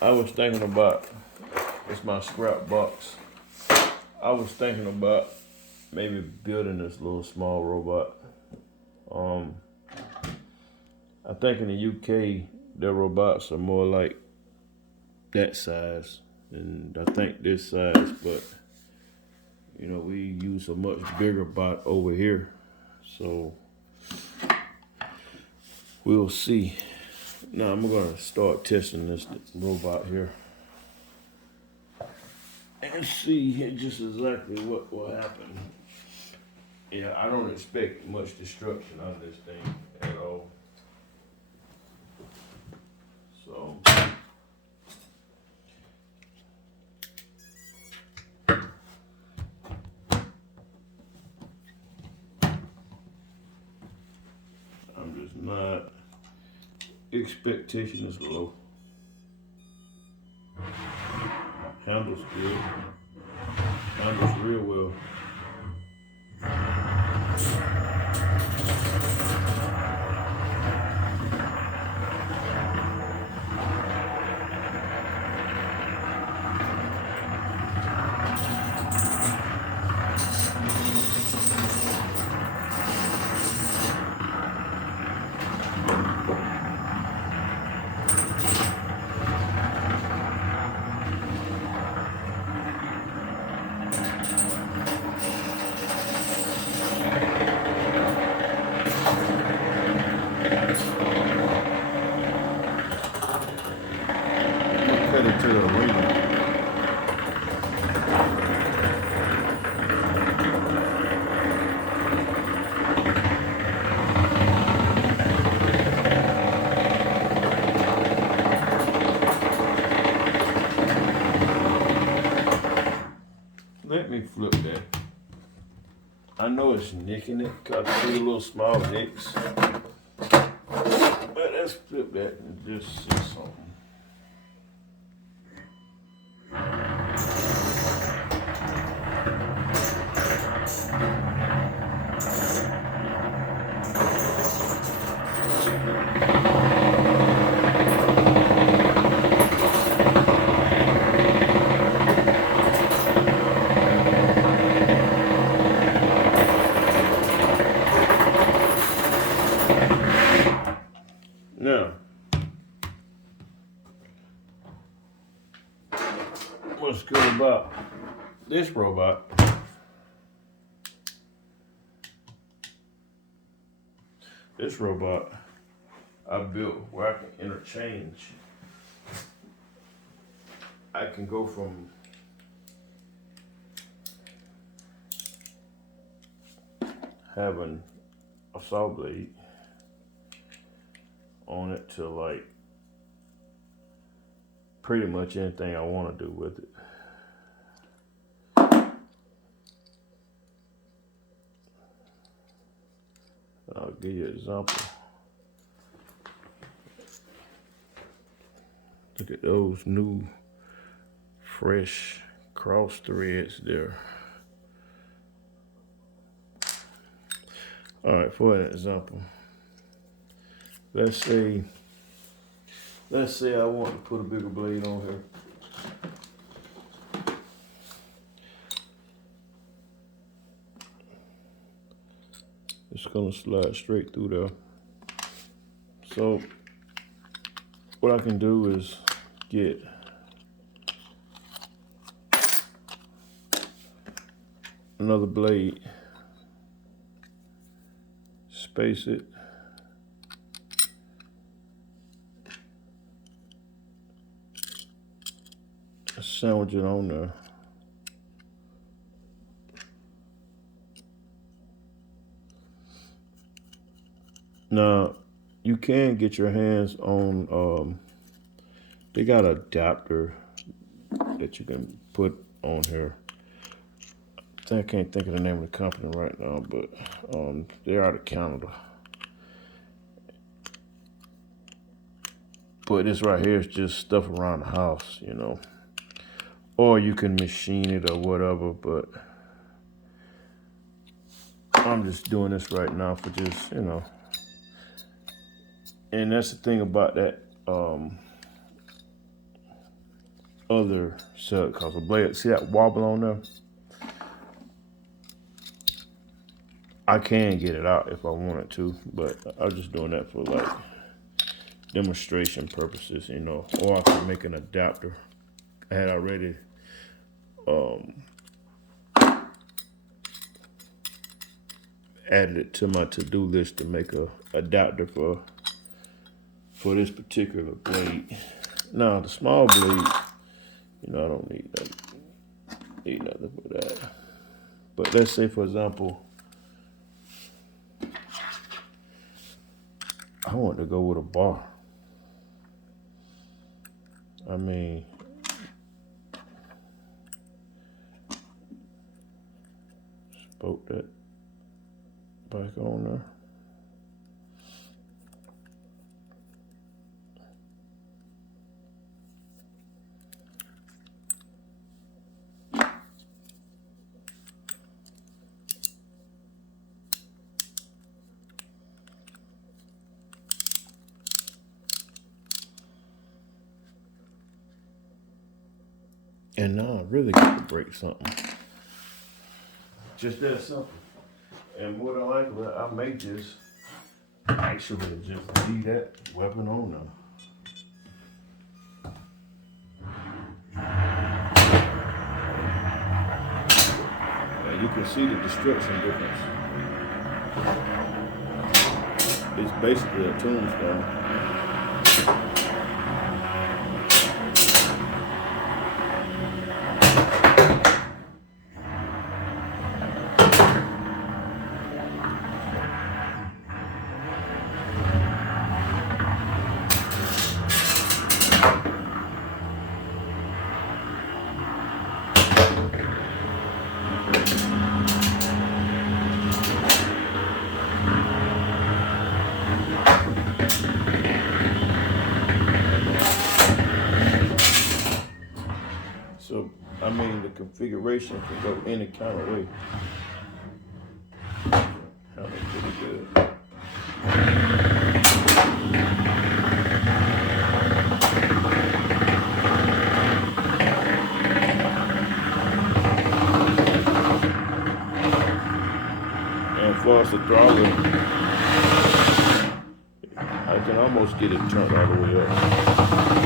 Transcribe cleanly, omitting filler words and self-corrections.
I was thinking about, it's my scrap box. I was thinking about maybe building this little small robot. Um, I think in the UK, their robots are more like that size, and I think this size, but you know, we use a much bigger bot over here. So we'll see. Now I'm gonna start testing this robot here and see just exactly what will happen. Yeah, I don't expect much destruction out of this thing at all. So I'm just not, expectation is low. Handles good. Handles real well. Cut it to the arena. Let me flip that. I know it's nicking it, cause I see the little small nicks. But let's flip that and just see something. Now, what's good about this robot? This robot I built where I can interchange. I can go from having a saw blade on it to like pretty much anything I want to do with it. I'll give you an example. Look at those new, fresh cross threads there. All right, for an example, let's say I want to put a bigger blade on here. It's gonna slide straight through there. So what I can do is get another blade, space it, sandwich it on there. Now, you can get your hands on, they got an adapter that you can put on here. I can't think of the name of the company right now, but they're out of Canada. But this right here is just stuff around the house, you know. Or you can machine it or whatever, but I'm just doing this right now for just, you know. And that's the thing about that other set, cause the blade, see that wobble on there? I can get it out if I wanted to, but I'm just doing that for like demonstration purposes, you know, or I can make an adapter. I had already added it to my to-do list to make a adapter for this particular blade. Now the small blade, you know, I don't need nothing for that. But let's say, for example, I want to go with a bar. I mean, spoke that back on there. And now I really got to break something. Just that simple. And more than likely, I may just actually just leave that weapon on there. Now you can see the destruction difference. It's basically a tombstone. So, I mean, the configuration can go any kind of way. That looks pretty good. And as far as the throttling, I can almost get it turned all the way up.